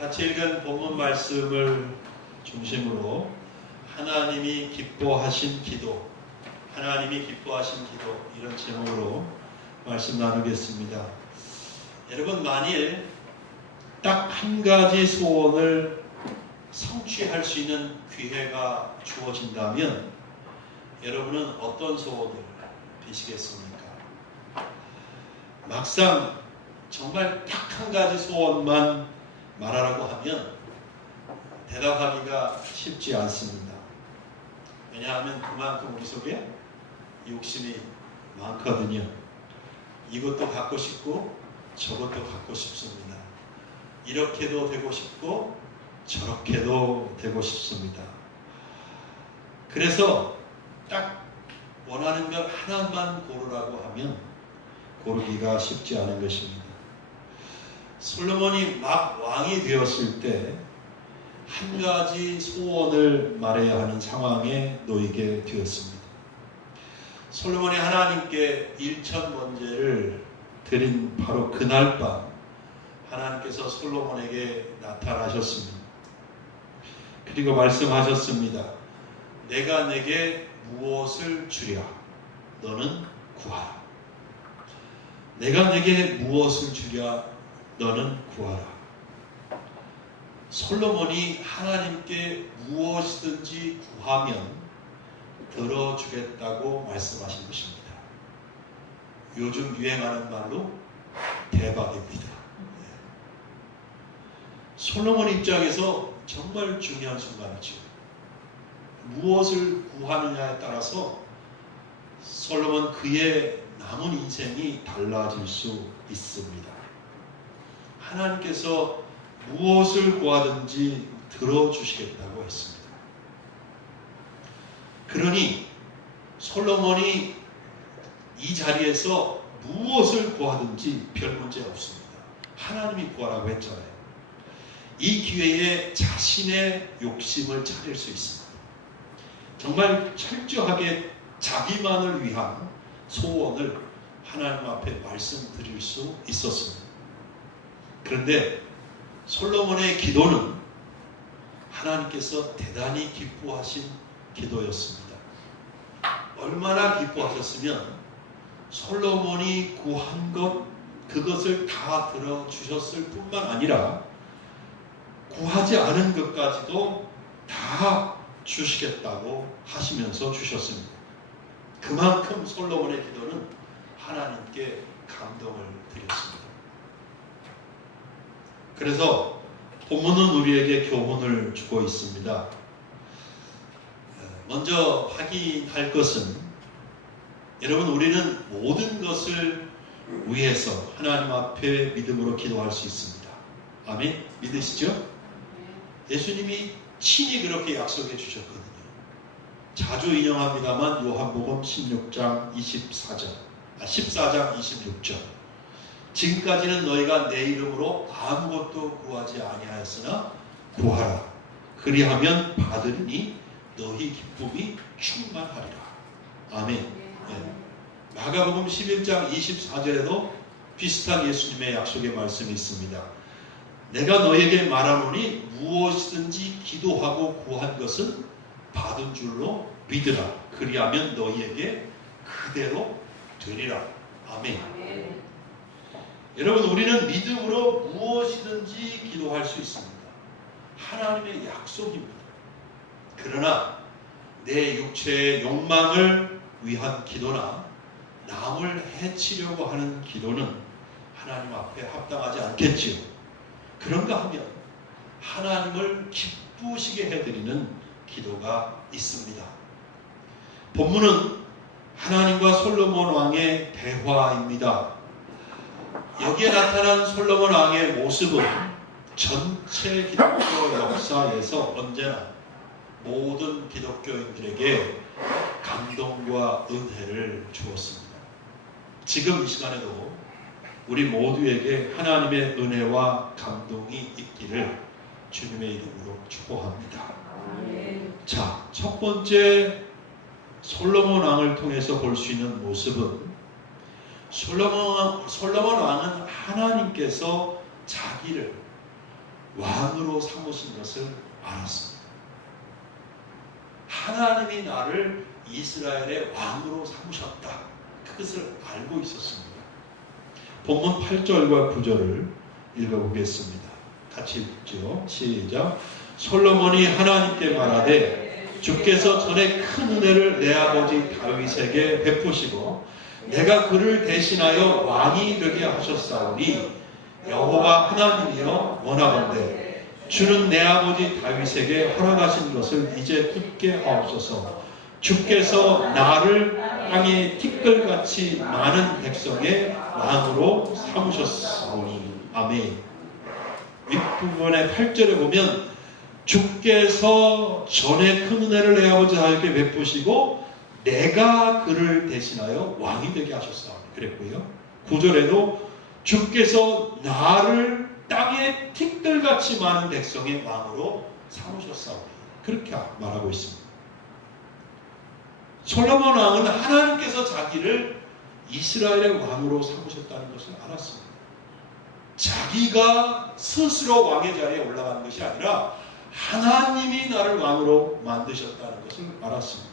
같이 읽은 본문 말씀을 중심으로 하나님이 기뻐하신 기도, 하나님이 기뻐하신 기도, 이런 제목으로 말씀 나누겠습니다. 여러분, 만일 딱 한 가지 소원을 성취할 수 있는 기회가 주어진다면 여러분은 어떤 소원을 비시겠습니까? 막상 정말 딱 한 가지 소원만 말하라고 하면 대답하기가 쉽지 않습니다. 왜냐하면 그만큼 우리 속에 욕심이 많거든요. 이것도 갖고 싶고 저것도 갖고 싶습니다. 이렇게도 되고 싶고 저렇게도 되고 싶습니다. 그래서 딱 원하는 것 하나만 고르라고 하면 고르기가 쉽지 않은 것입니다. 솔로몬이 막 왕이 되었을 때 한 가지 소원을 말해야 하는 상황에 놓이게 되었습니다. 솔로몬이 하나님께 일천번제를 드린 바로 그날 밤 하나님께서 솔로몬에게 나타나셨습니다. 그리고 말씀하셨습니다. 내가 내게 무엇을 주랴? 너는 구하라. 내가 내게 무엇을 주랴? 너는 구하라. 솔로몬이 하나님께 무엇이든지 구하면 들어주겠다고 말씀하신 것입니다. 요즘 유행하는 말로 대박입니다. 솔로몬 입장에서 정말 중요한 순간이죠. 무엇을 구하느냐에 따라서 솔로몬 그의 남은 인생이 달라질 수 있습니다. 하나님께서 무엇을 구하든지 들어주시겠다고 했습니다. 그러니 솔로몬이 이 자리에서 무엇을 구하든지 별 문제 없습니다. 하나님이 구하라고 했잖아요. 이 기회에 자신의 욕심을 차릴 수 있습니다. 정말 철저하게 자기만을 위한 소원을 하나님 앞에 말씀드릴 수 있었습니다. 그런데 솔로몬의 기도는 하나님께서 대단히 기뻐하신 기도였습니다. 얼마나 기뻐하셨으면 솔로몬이 구한 것 그것을 다 들어주셨을 뿐만 아니라 구하지 않은 것까지도 다 주시겠다고 하시면서 주셨습니다. 그만큼 솔로몬의 기도는 하나님께 감동을 드렸습니다. 그래서 본문은 우리에게 교훈을 주고 있습니다. 먼저 확인할 것은 여러분, 우리는 모든 것을 위해서 하나님 앞에 믿음으로 기도할 수 있습니다. 아멘? 믿으시죠? 예수님이 친히 그렇게 약속해 주셨거든요. 자주 인용합니다만 요한복음 16장 14장 26절. 지금까지는 너희가 내 이름으로 아무것도 구하지 아니하였으나 구하라. 그리하면 받으리니 너희 기쁨이 충만하리라. 아멘. 네. 마가복음 11장 24절에도 비슷한 예수님의 약속의 말씀이 있습니다. 내가 너에게 말하노니 무엇이든지 기도하고 구한 것은 받은 줄로 믿으라. 그리하면 너희에게 그대로 되리라. 아멘. 여러분, 우리는 믿음으로 무엇이든지 기도할 수 있습니다. 하나님의 약속입니다. 그러나 내 육체의 욕망을 위한 기도나 남을 해치려고 하는 기도는 하나님 앞에 합당하지 않겠지요. 그런가 하면 하나님을 기쁘시게 해드리는 기도가 있습니다. 본문은 하나님과 솔로몬 왕의 대화입니다. 여기에 나타난 솔로몬 왕의 모습은 전체 기독교 역사에서 언제나 모든 기독교인들에게 감동과 은혜를 주었습니다. 지금 이 시간에도 우리 모두에게 하나님의 은혜와 감동이 있기를 주님의 이름으로 축복합니다. 자, 첫 번째 솔로몬 왕을 통해서 볼 수 있는 모습은 솔로몬 왕은 하나님께서 자기를 왕으로 삼으신 것을 알았습니다. 하나님이 나를 이스라엘의 왕으로 삼으셨다. 그것을 알고 있었습니다. 본문 8절과 9절을 읽어보겠습니다. 같이 읽죠. 시작. 솔로몬이 하나님께 말하되 주께서 전에 큰 은혜를 내 아버지 다윗에게 베푸시고 내가 그를 대신하여 왕이 되게 하셨사오니 여호와 하나님이여 원하건대 주는 내 아버지 다윗에게 허락하신 것을 이제 굳게 하옵소서. 주께서 나를 땅에 티끌같이 많은 백성의 왕으로 삼으셨사오니. 아멘. 윗부분의 8절에 보면 주께서 전에 큰 은혜를 내 아버지 다윗에게 베푸시고 내가 그를 대신하여 왕이 되게 하셨사오니 그랬고요. 9절에도 주께서 나를 땅에 티끌같이 많은 백성의 왕으로 삼으셨사오니 그렇게 말하고 있습니다. 솔로몬 왕은 하나님께서 자기를 이스라엘의 왕으로 삼으셨다는 것을 알았습니다. 자기가 스스로 왕의 자리에 올라가는 것이 아니라 하나님이 나를 왕으로 만드셨다는 것을 알았습니다.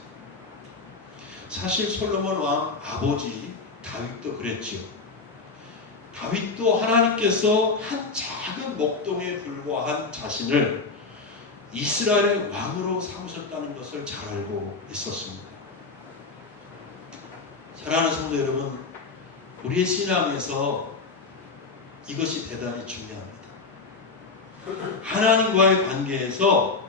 사실 솔로몬 왕 아버지 다윗도 그랬지요. 다윗도 하나님께서 한 작은 목동에 불과한 자신을 이스라엘의 왕으로 삼으셨다는 것을 잘 알고 있었습니다. 사랑하는 성도 여러분, 우리의 신앙에서 이것이 대단히 중요합니다. 하나님과의 관계에서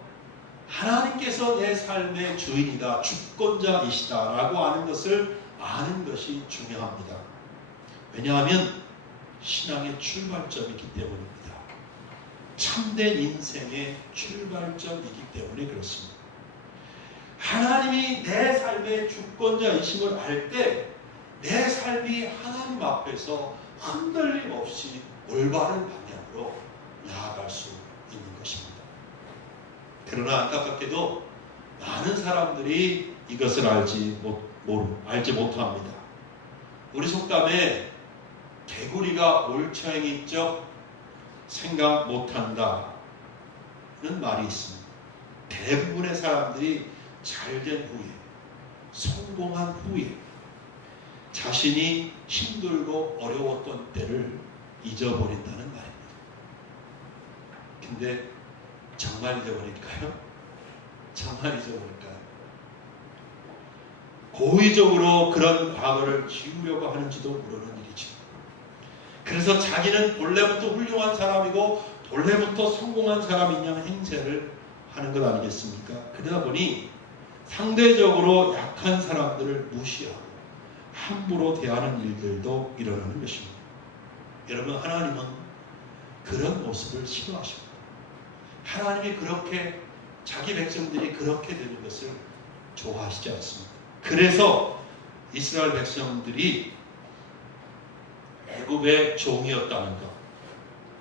하나님께서 내 삶의 주인이다, 주권자이시다 라고 하는 것을 아는 것이 중요합니다. 왜냐하면 신앙의 출발점이기 때문입니다. 참된 인생의 출발점이기 때문에 그렇습니다. 하나님이 내 삶의 주권자이심을 알 때 내 삶이 하나님 앞에서 흔들림 없이 올바른 방향으로 나아갈 수 있는 것입니다. 그러나 안타깝게도 많은 사람들이 이것을 알지 못합니다. 우리 속담에 개구리가 올챙이적 생각 못한다는 말이 있습니다. 대부분의 사람들이 잘된 후에, 성공한 후에 자신이 힘들고 어려웠던 때를 잊어버린다는 말입니다. 근데 정말 잊어버릴까요? 정말 잊어버릴까요? 고의적으로 그런 과거를 지우려고 하는지도 모르는 일이죠. 그래서 자기는 본래부터 훌륭한 사람이고 본래부터 성공한 사람인 양 행세를 하는 것 아니겠습니까? 그러다 보니 상대적으로 약한 사람들을 무시하고 함부로 대하는 일들도 일어나는 것입니다. 여러분, 하나님은 그런 모습을 싫어하십니다. 하나님이 그렇게 자기 백성들이 그렇게 되는 것을 좋아하시지 않습니다. 그래서 이스라엘 백성들이 애굽의 종이었다는 것,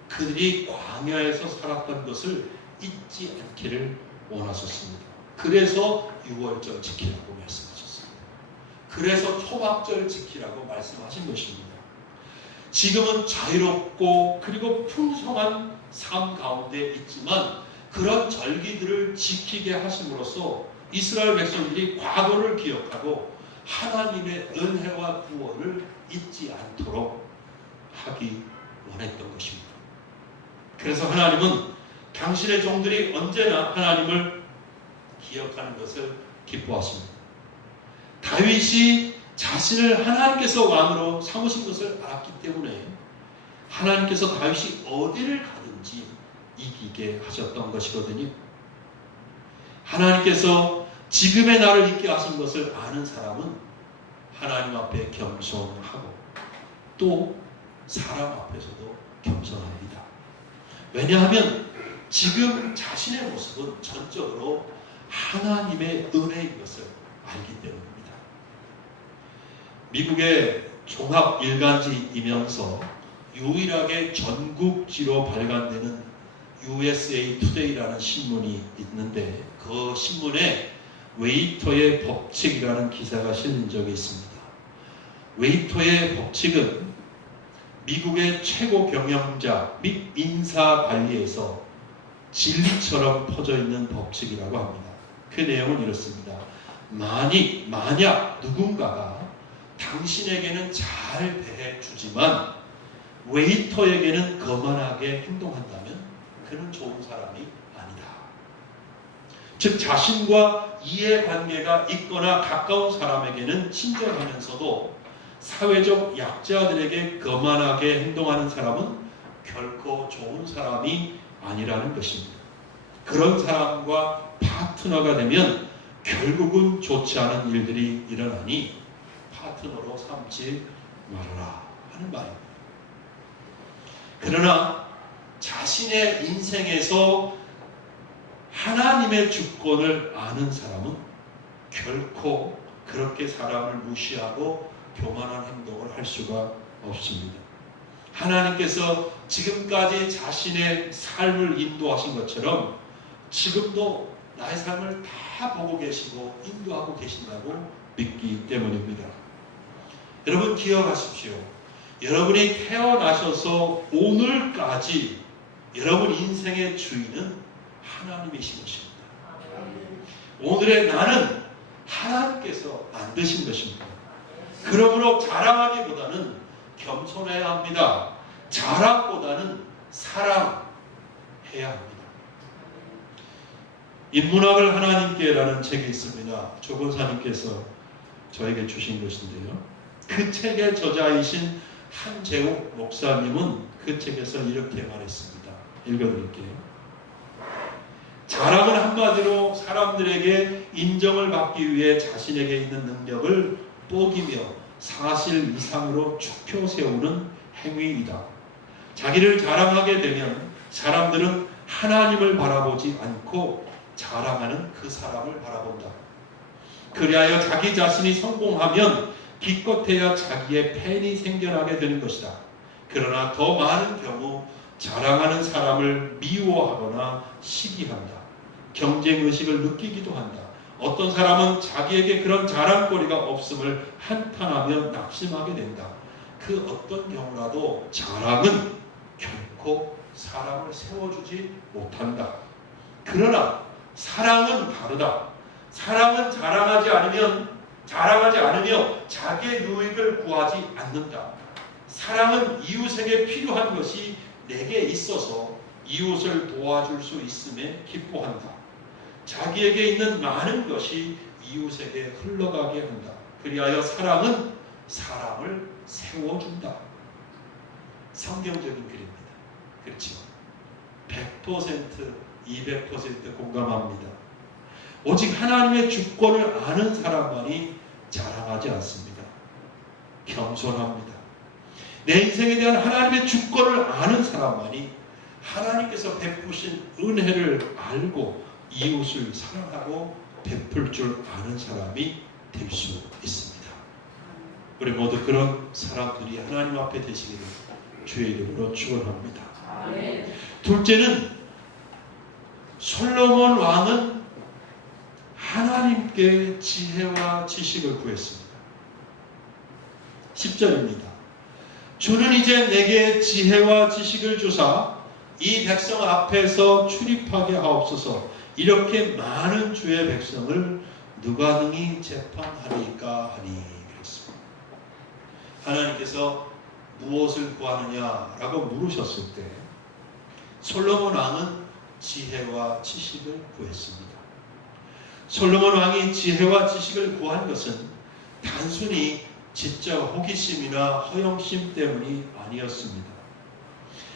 그들이 광야에서 살았던 것을 잊지 않기를 원하셨습니다. 그래서 6월절 지키라고 말씀하셨습니다. 그래서 초막절 지키라고 말씀하신 것입니다. 지금은 자유롭고 그리고 풍성한 삶 가운데 있지만 그런 절기들을 지키게 하심으로써 이스라엘 백성들이 과거를 기억하고 하나님의 은혜와 구원을 잊지 않도록 하기 원했던 것입니다. 그래서 하나님은 당신의 종들이 언제나 하나님을 기억하는 것을 기뻐하십니다. 다윗이 자신을 하나님께서 왕으로 삼으신 것을 알았기 때문에 하나님께서 다윗이 어디를 가든지 이기게 하셨던 것이거든요. 하나님께서 지금의 나를 있게 하신 것을 아는 사람은 하나님 앞에 겸손하고 또 사람 앞에서도 겸손합니다. 왜냐하면 지금 자신의 모습은 전적으로 하나님의 은혜인 것을 알기 때문입니다. 미국의 종합 일간지이면서 유일하게 전국지로 발간되는 USA Today라는 신문이 있는데 그 신문에 웨이터의 법칙이라는 기사가 실린 적이 있습니다. 웨이터의 법칙은 미국의 최고 경영자 및 인사 관리에서 진리처럼 퍼져 있는 법칙이라고 합니다. 그 내용은 이렇습니다. 만약 누군가가 당신에게는 잘 대해주지만 웨이터에게는 거만하게 행동한다면 그는 좋은 사람이 아니다. 즉 자신과 이해관계가 있거나 가까운 사람에게는 친절하면서도 사회적 약자들에게 거만하게 행동하는 사람은 결코 좋은 사람이 아니라는 것입니다. 그런 사람과 파트너가 되면 결국은 좋지 않은 일들이 일어나니 파트너로 삼지 말아라 하는 말입니다. 그러나 자신의 인생에서 하나님의 주권을 아는 사람은 결코 그렇게 사람을 무시하고 교만한 행동을 할 수가 없습니다. 하나님께서 지금까지 자신의 삶을 인도하신 것처럼 지금도 나의 삶을 다 보고 계시고 인도하고 계신다고 믿기 때문입니다. 여러분 기억하십시오. 여러분이 태어나셔서 오늘까지 여러분 인생의 주인은 하나님이신 것입니다. 오늘의 나는 하나님께서 만드신 것입니다. 그러므로 자랑하기보다는 겸손해야 합니다. 자랑보다는 사랑해야 합니다. 인문학을 하나님께라는 책이 있습니다. 조건사님께서 저에게 주신 것인데요. 그 책의 저자이신 한재욱 목사님은 그 책에서 이렇게 말했습니다. 읽어드릴게요. 자랑은 한마디로 사람들에게 인정을 받기 위해 자신에게 있는 능력을 뽀기며 사실 이상으로 축혀 세우는 행위이다. 자기를 자랑하게 되면 사람들은 하나님을 바라보지 않고 자랑하는 그 사람을 바라본다. 그리하여 자기 자신이 성공하면 기껏해야 자기의 팬이 생겨나게 되는 것이다. 그러나 더 많은 경우 자랑하는 사람을 미워하거나 시기한다. 경쟁의식을 느끼기도 한다. 어떤 사람은 자기에게 그런 자랑거리가 없음을 한탄하며 낙심하게 된다. 그 어떤 경우라도 자랑은 결코 사람을 세워주지 못한다. 그러나 사랑은 다르다. 사랑은 자랑하지 않으며 자기의 유익을 구하지 않는다. 사랑은 이웃에게 필요한 것이 내게 있어서 이웃을 도와줄 수 있음에 기뻐한다. 자기에게 있는 많은 것이 이웃에게 흘러가게 한다. 그리하여 사랑은 사람을 세워준다. 성경적인 글입니다. 그렇죠? 100%, 200% 공감합니다. 오직 하나님의 주권을 아는 사람만이 자랑하지 않습니다. 겸손합니다. 내 인생에 대한 하나님의 주권을 아는 사람만이 하나님께서 베푸신 은혜를 알고 이웃을 사랑하고 베풀 줄 아는 사람이 될 수 있습니다. 우리 모두 그런 사람들이 하나님 앞에 되시기를 주의 이름으로 축원합니다. 둘째는 솔로몬 왕은 하나님께 지혜와 지식을 구했습니다. 10절입니다. 주는 이제 내게 지혜와 지식을 주사 이 백성 앞에서 출입하게 하옵소서. 이렇게 많은 주의 백성을 누가 능히 재판하리까 하니 그랬습니다. 하나님께서 무엇을 구하느냐라고 물으셨을 때 솔로몬 왕은 지혜와 지식을 구했습니다. 솔로몬 왕이 지혜와 지식을 구한 것은 단순히 지적 호기심이나 허영심 때문이 아니었습니다.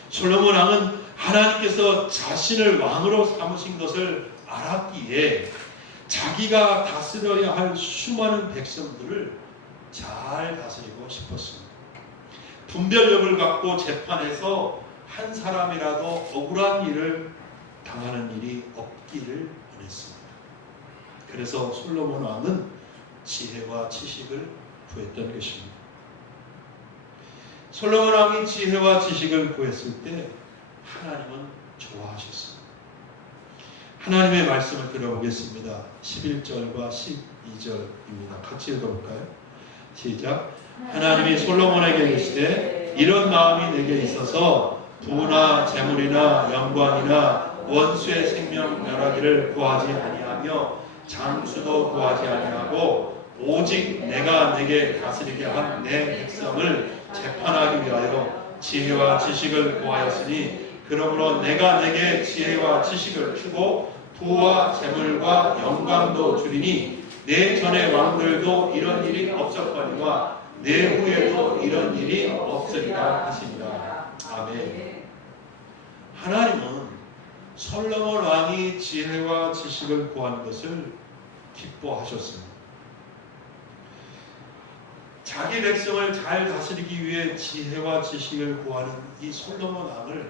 솔로몬 왕은 하나님께서 자신을 왕으로 삼으신 것을 알았기에 자기가 다스려야 할 수많은 백성들을 잘 다스리고 싶었습니다. 분별력을 갖고 재판에서 한 사람이라도 억울한 일을 당하는 일이 없기를 원했습니다. 그래서 솔로몬 왕은 지혜와 지식을 구했던 것입니다. 솔로몬 왕이 지혜와 지식을 구했을 때 하나님은 좋아하셨습니다. 하나님의 말씀을 들어보겠습니다. 11절과 12절입니다. 같이 읽어볼까요? 시작. 하나님이 솔로몬에게 이르시되 이런 마음이 내게 있어서 부나 재물이나 영광이나 원수의 생명 멸하기를 구하지 아니하며 장수도 구하지 아니하고 오직 내가 내게 다스리게 한 내 백성을 재판하기 위하여 지혜와 지식을 구하였으니 그러므로 내가 내게 지혜와 지식을 주고 부와 재물과 영광도 주리니 내 전의 왕들도 이런 일이 없었거니와 내 후에도 이런 일이 없으리라 하시니라. 아멘. 하나님은 솔로몬 왕이 지혜와 지식을 구하는 것을 기뻐하셨습니다. 자기 백성을 잘 다스리기 위해 지혜와 지식을 구하는 이 솔로몬 왕을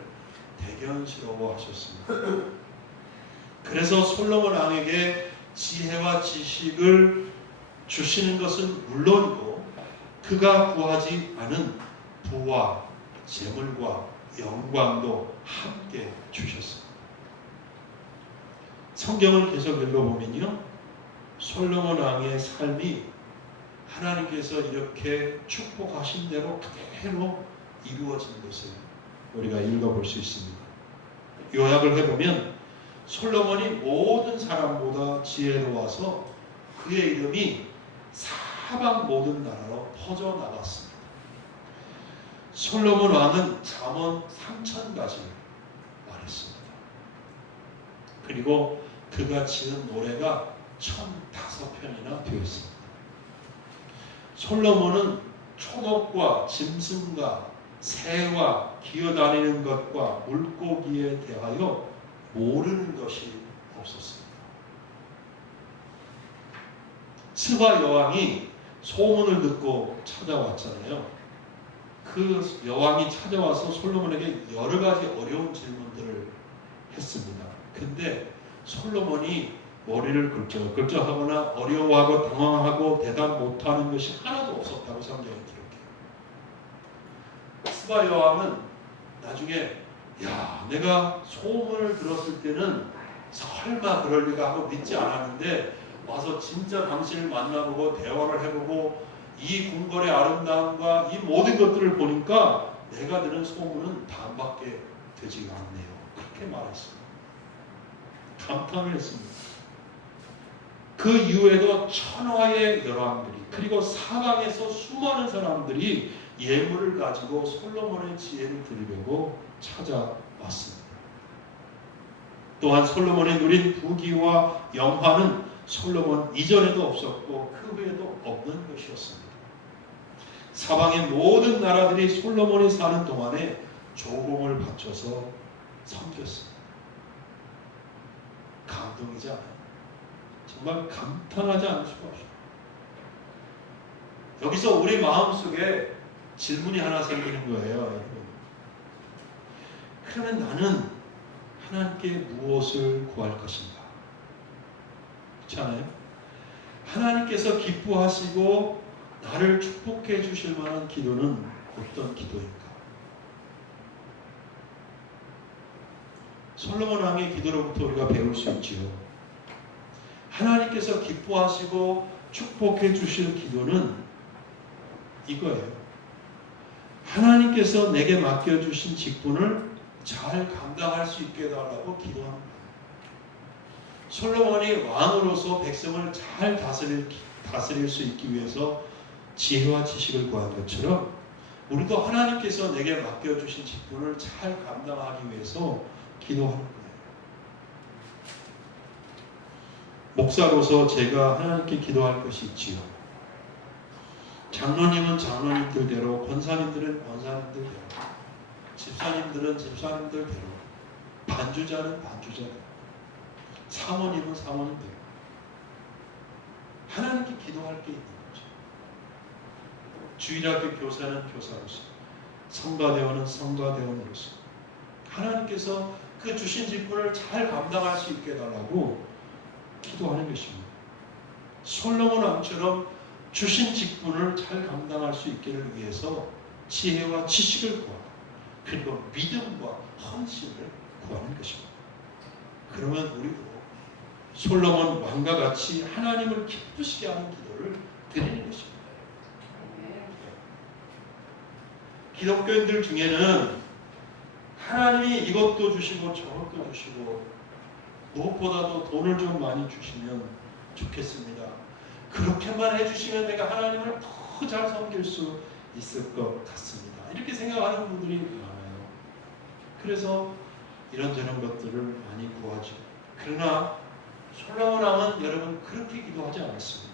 대견스러워하셨습니다. 그래서 솔로몬 왕에게 지혜와 지식을 주시는 것은 물론이고 그가 구하지 않은 부와 재물과 영광도 함께 주셨습니다. 성경을 계속 읽어보면요, 솔로몬 왕의 삶이 하나님께서 이렇게 축복하신 대로 그대로 이루어진 것을 우리가 읽어볼 수 있습니다. 요약을 해보면 솔로몬이 모든 사람보다 지혜로워서 그의 이름이 사방 모든 나라로 퍼져나갔습니다. 솔로몬 왕은 잠언 3,000가지를 말했습니다. 그리고 그가 지은 노래가 1,005편이나 되었습니다. 솔로몬은 초목과 짐승과 새와 기어다니는 것과 물고기에 대하여 모르는 것이 없었습니다. 스바 여왕이 소문을 듣고 찾아왔잖아요. 그 여왕이 찾아와서 솔로몬에게 여러 가지 어려운 질문들을 했습니다. 근데 솔로몬이 머리를 긁적하거나 어려워하고 당황하고 대답 못하는 것이 하나도 없었다고 성경이 기록해요. 스바 여왕은 나중에 내가 소문을 들었을 때는 설마 그럴 리가 하고 믿지 않았는데 와서 진짜 당신을 만나보고 대화를 해보고 이 궁궐의 아름다움과 이 모든 것들을 보니까 내가 들은 소문은 반밖에 되지가 않네요. 그렇게 말했습니다. 감탄을 했습니다. 그 이후에도 천하의 열왕들이 그리고 사방에서 수많은 사람들이 예물을 가지고 솔로몬의 지혜를 들으려고 찾아왔습니다. 또한 솔로몬이 누린 부귀와 영화는 솔로몬 이전에도 없었고 그 후에도 없는 것이었습니다. 사방의 모든 나라들이 솔로몬이 사는 동안에 조공을 바쳐서 섬겼습니다. 감동이지 않아요? 정말 감탄하지 않을 수가 없어요. 여기서 우리 마음속에 질문이 하나 생기는 거예요, 여러분. 그러면 나는 하나님께 무엇을 구할 것인가? 그렇지 않아요? 하나님께서 기뻐하시고 나를 축복해 주실 만한 기도는 어떤 기도인가? 솔로몬 왕의 기도로부터 우리가 배울 수 있지요. 하나님께서 기뻐하시고 축복해 주실 기도는 이거예요. 하나님께서 내게 맡겨주신 직분을 잘 감당할 수 있게 해달라고 기도하는 거예요. 솔로몬이 왕으로서 백성을 잘 다스릴 수 있기 위해서 지혜와 지식을 구한 것처럼 우리도 하나님께서 내게 맡겨주신 직분을 잘 감당하기 위해서 기도하는 거예요. 목사로서 제가 하나님께 기도할 것이 있지요. 장로님은 장로님들대로, 권사님들은 권사님들대로, 집사님들은 집사님들대로, 반주자는 반주자대로, 사모님은 사모님대로 하나님께 기도할 게 있는 거죠. 주일학교 교사는 교사로서, 성가대원은 성가대원으로서 하나님께서 그 주신 직분을 잘 감당할 수 있게 해달라고 기도하는 것입니다. 솔로몬 왕처럼 주신 직분을 잘 감당할 수 있기를 위해서 지혜와 지식을 구하고 그리고 믿음과 헌신을 구하는 것입니다. 그러면 우리도 솔로몬 왕과 같이 하나님을 기쁘시게 하는 기도를 드리는 것입니다. 기독교인들 중에는 하나님이 이것도 주시고 저것도 주시고 무엇보다도 돈을 좀 많이 주시면 좋겠습니다. 그렇게만 해주시면 내가 하나님을 더 잘 섬길 수 있을 것 같습니다. 이렇게 생각하는 분들이 많아요. 그래서 이런저런 것들을 많이 구하죠. 그러나 솔로몬 왕은 여러분 그렇게 기도하지 않았습니다.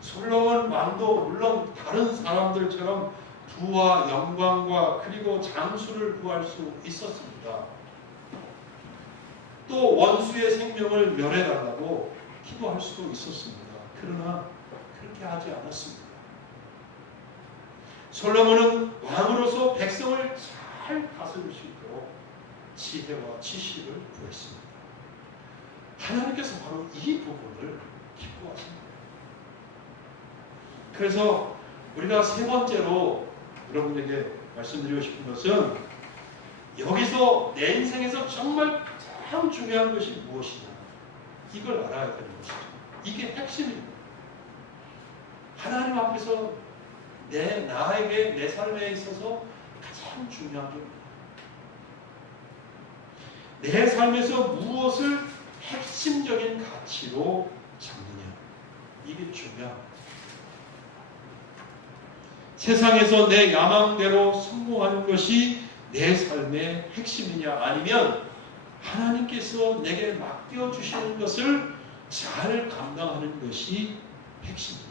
솔로몬 왕도 물론 다른 사람들처럼 부와 영광과 그리고 장수를 구할 수 있었습니다. 또 원수의 생명을 멸해달라고 기도할 수도 있었습니다. 그러나 그렇게 하지 않았습니다. 솔로몬은 왕으로서 백성을 잘 다스릴 수 있도록 지혜와 지식을 구했습니다. 하나님께서 바로 이 부분을 기뻐하십니다. 그래서 우리가 세 번째로 여러분에게 말씀드리고 싶은 것은 여기서 내 인생에서 정말 가장 중요한 것이 무엇이냐, 이걸 알아야 되는 것이죠. 이게 핵심입니다. 하나님 앞에서 나에게 내 삶에 있어서 가장 중요한 게 뭐냐, 내 삶에서 무엇을 핵심적인 가치로 잡느냐, 이게 중요합니다. 세상에서 내 야망대로 성공하는 것이 내 삶의 핵심이냐, 아니면 하나님께서 내게 맡겨주시는 것을 잘 감당하는 것이 핵심이냐.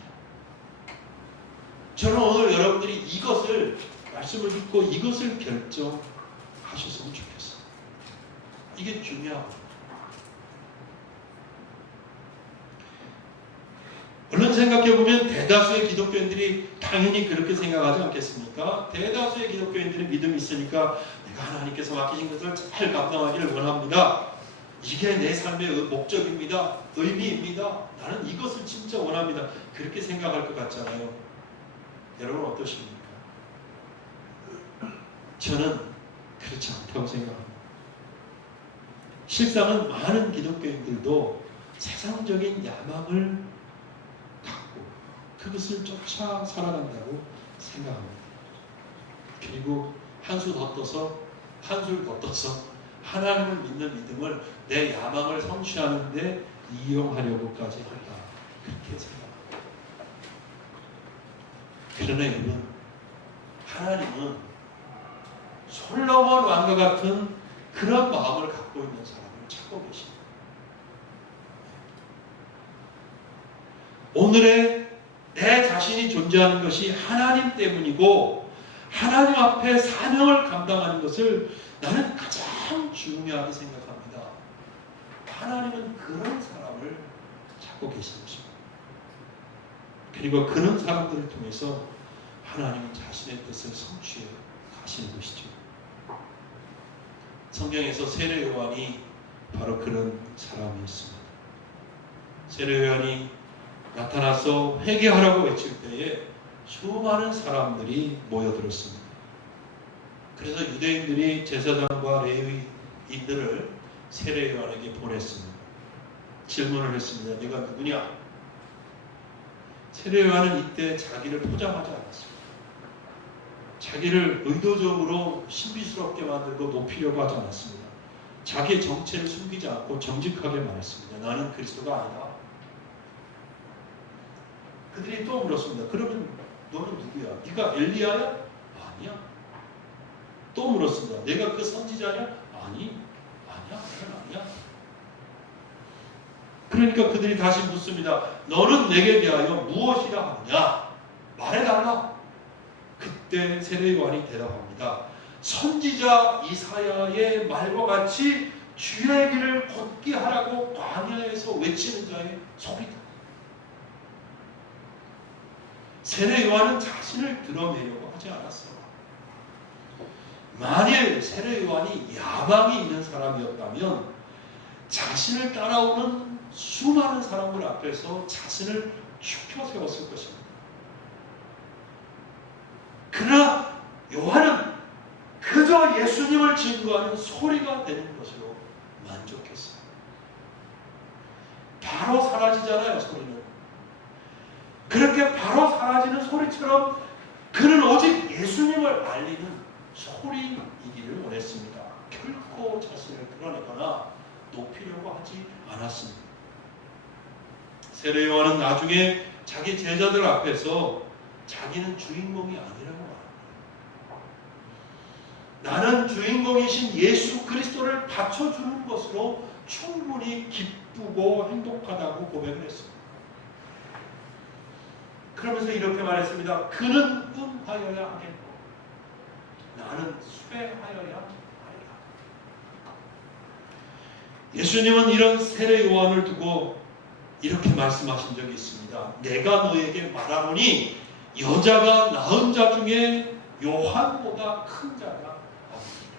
저는 오늘 여러분들이 이것을, 말씀을 듣고 이것을 결정하셨으면 좋겠어요. 이게 중요합니다. 물론 생각해보면 대다수의 기독교인들이 당연히 그렇게 생각하지 않겠습니까? 대다수의 기독교인들은 믿음이 있으니까 내가 하나님께서 맡기신 것을 잘 감당하기를 원합니다. 이게 내 삶의 목적입니다. 의미입니다. 나는 이것을 진짜 원합니다. 그렇게 생각할 것 같잖아요. 여러분 어떠십니까? 저는 그렇지 않다고 생각합니다. 실상은 많은 기독교인들도 세상적인 야망을 갖고 그것을 쫓아 살아간다고 생각합니다. 그리고 한술 더 떠서 하나님을 믿는 믿음을 내 야망을 성취하는 데 이용하려고까지 한다. 그렇게 생각합니다. 그러나 여러분, 하나님은 솔로몬 왕과 같은 그런 마음을 갖고 있는 사람을 찾고 계십니다. 오늘의 내 자신이 존재하는 것이 하나님 때문이고 하나님 앞에 사명을 감당하는 것을 나는 가장 중요하게 생각합니다. 하나님은 그런 사람을 찾고 계신 것입니다. 그리고 그런 사람들을 통해서 하나님은 자신의 뜻을 성취해 가시는 것이죠. 성경에서 세례 요한이 바로 그런 사람이었습니다. 세례 요한이 나타나서 회개하라고 외칠 때에 수많은 사람들이 모여들었습니다. 그래서 유대인들이 제사장과 레위인들을 세례 요한에게 보냈습니다. 질문을 했습니다. 네가 누구냐? 세례 요한은 이때 자기를 포장하지 않았습니다. 자기를 의도적으로 신비스럽게 만들고 높이려고 하지 않았습니다. 자기의 정체를 숨기지 않고 정직하게 말했습니다. 나는 그리스도가 아니다. 그들이 또 물었습니다. 그러면 너는 누구야? 네가 엘리야야? 아니야. 또 물었습니다. 내가 그 선지자냐? 아니야. 나는 아니야. 그러니까 그들이 다시 묻습니다. 너는 내게 대하여 무엇이라 하느냐? 말해달라. 그때 세례 요한이 대답합니다. 선지자 이사야의 말과 같이 주의 길을 걷게 하라고 광야에서 외치는 자의 소리다. 세례 요한은 자신을 드러내려고 하지 않았어요. 만일 세례 요한이 야망이 있는 사람이었다면 자신을 따라오는 수많은 사람들 앞에서 자신을 축혀 세웠을 것입니다. 그러나 요한은 그저 예수님을 증거하는 소리가 되는 것으로 만족했어요. 바로 사라지잖아요, 소리는. 그렇게 바로 사라지는 소리처럼 그는 오직 예수님을 알리는 소리이기를 원했습니다. 결코 자신을 드러내거나 높이려고 하지 않았습니다. 세례 요한은 나중에 자기 제자들 앞에서 자기는 주인공이 아니라고 말합니다. 나는 주인공이신 예수 그리스도를 바쳐주는 것으로 충분히 기쁘고 행복하다고 고백을 했습니다. 그러면서 이렇게 말했습니다. 그는 응하여야 하겠고 나는 수혜하여야 하리라. 예수님은 이런 세례 요한을 두고 이렇게 말씀하신 적이 있습니다. 내가 너에게 말하노니 여자가 낳은 자 중에 요한보다 큰 자가 없느니라.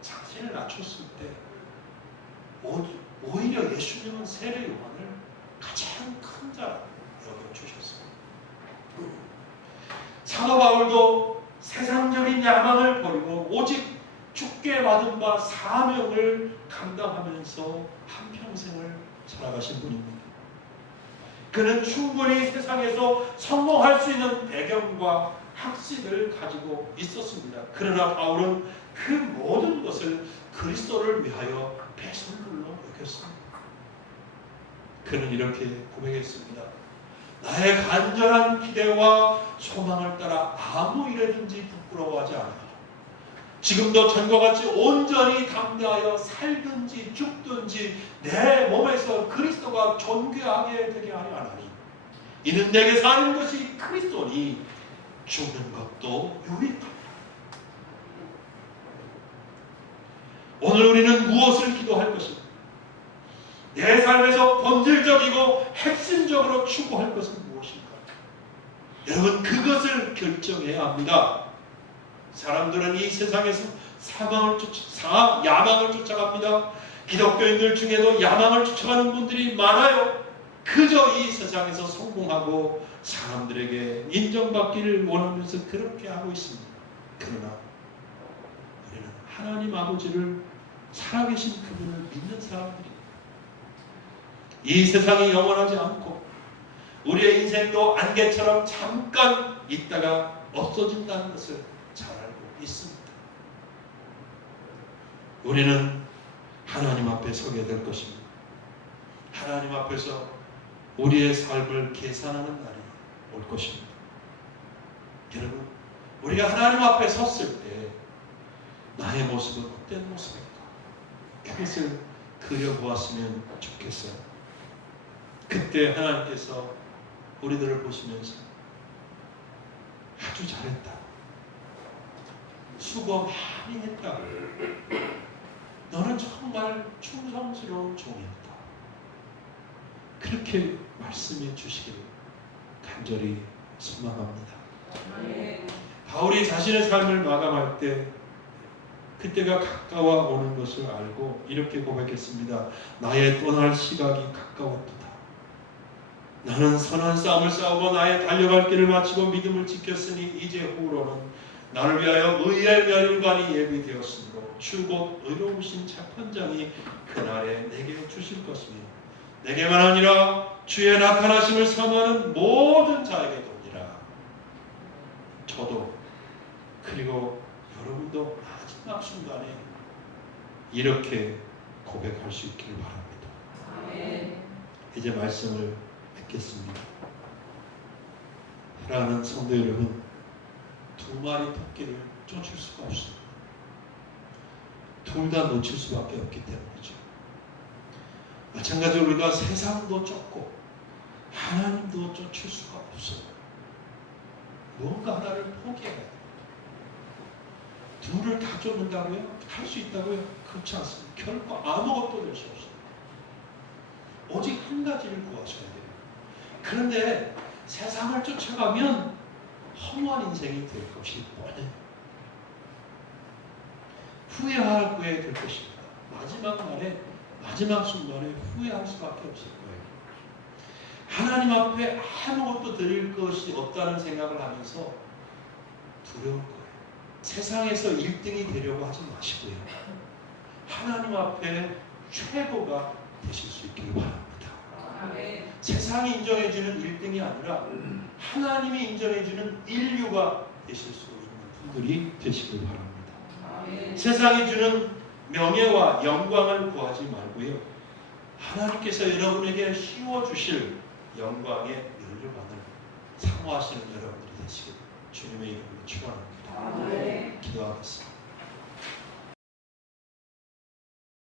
자신을 낮췄을 때 오히려 예수님은 세례 요한을 가장 큰 자라고 여겨주셨습니다. 사도 바울도 세상적인 야망을 버리고 오직 주께 받은 바 사명을 감당하면서 한평생을 살아가신 분입니다. 그는 충분히 세상에서 성공할 수 있는 배경과 학식을 가지고 있었습니다. 그러나 바울은 그 모든 것을 그리스도를 위하여 배설물로 여겼습니다. 그는 이렇게 고백했습니다. 나의 간절한 기대와 소망을 따라 아무 일에든지 부끄러워하지 않아. 지금도 전과 같이 온전히 담대하여 살든지 죽든지 내 몸에서 그리스도가 존귀하게 되게 하려 하나니 이는 내게 사는 것이 그리스도니 죽는 것도 유익하다. 오늘 우리는 무엇을 기도할 것인가? 내 삶에서 본질적이고 핵심적으로 추구할 것은 무엇인가? 여러분 그것을 결정해야 합니다. 사람들은 이 세상에서 야망을 쫓아갑니다. 기독교인들 중에도 야망을 쫓아가는 분들이 많아요. 그저 이 세상에서 성공하고 사람들에게 인정받기를 원하면서 그렇게 하고 있습니다. 그러나 우리는 하나님 아버지를 살아계신 그분을 믿는 사람들입니다. 이 세상이 영원하지 않고 우리의 인생도 안개처럼 잠깐 있다가 없어진다는 것을 잘 알고 있습니다. 우리는 하나님 앞에 서게 될 것입니다. 하나님 앞에서 우리의 삶을 계산하는 날이 올 것입니다. 여러분, 우리가 하나님 앞에 섰을 때 나의 모습은 어떤 모습일까? 그것을 그려보았으면 좋겠어요. 그때 하나님께서 우리들을 보시면서 아주 잘했다. 수고 많이 했다. 너는 정말 충성스러운 종이었다. 그렇게 말씀해 주시기를 간절히 소망합니다. 바울이 자신의 삶을 마감할 때 그때가 가까워 오는 것을 알고 이렇게 고백했습니다. 나의 떠날 시각이 가까웠도다. 나는 선한 싸움을 싸우고 나의 달려갈 길을 마치고 믿음을 지켰으니 이제 후로는 나를 위하여 의의 멸관이 예비되었으므로 주 곧 의로우신 재판장이 그날에 내게 주실 것이며 내게만 아니라 주의 나타나심을 사모하는 모든 자에게 돕니라. 저도 그리고 여러분도 마지막 순간에 이렇게 고백할 수 있기를 바랍니다. 아멘. 이제 말씀을 맺겠습니다. 사랑하는 성도 여러분, 두 마리 토끼를 쫓을 수가 없습니다. 둘 다 놓칠 수밖에 없기 때문이죠. 마찬가지로 우리가 세상도 쫓고 하나님도 쫓을 수가 없어요. 뭔가 하나를 포기해야 돼요. 둘을 다 쫓는다고요? 할 수 있다고요? 그렇지 않습니다. 결코 아무것도 될 수 없어요. 오직 한 가지를 구하셔야 돼요. 그런데 세상을 쫓아가면 허무한 인생이 될 것이 뻔해요. 후회할 후회 될 것입니다. 마지막 날에 마지막 순간에 후회할 수밖에 없을 거예요. 하나님 앞에 아무것도 드릴 것이 없다는 생각을 하면서 두려울 거예요. 세상에서 1등이 되려고 하지 마시고요. 하나님 앞에 최고가 되실 수 있기를 바랍니다. 아멘. 세상이 인정해주는 1등이 아니라 하나님이 인정해주는 인류가 되실 수 있는 분들이 되시길 바랍니다. 세상이 주는 명예와 영광을 구하지 말고요. 하나님께서 여러분에게 씌워주실 영광의 연료만을 사모하시는 여러분들이 되시길 주님의 이름으로 축원합니다. 기도하겠습니다.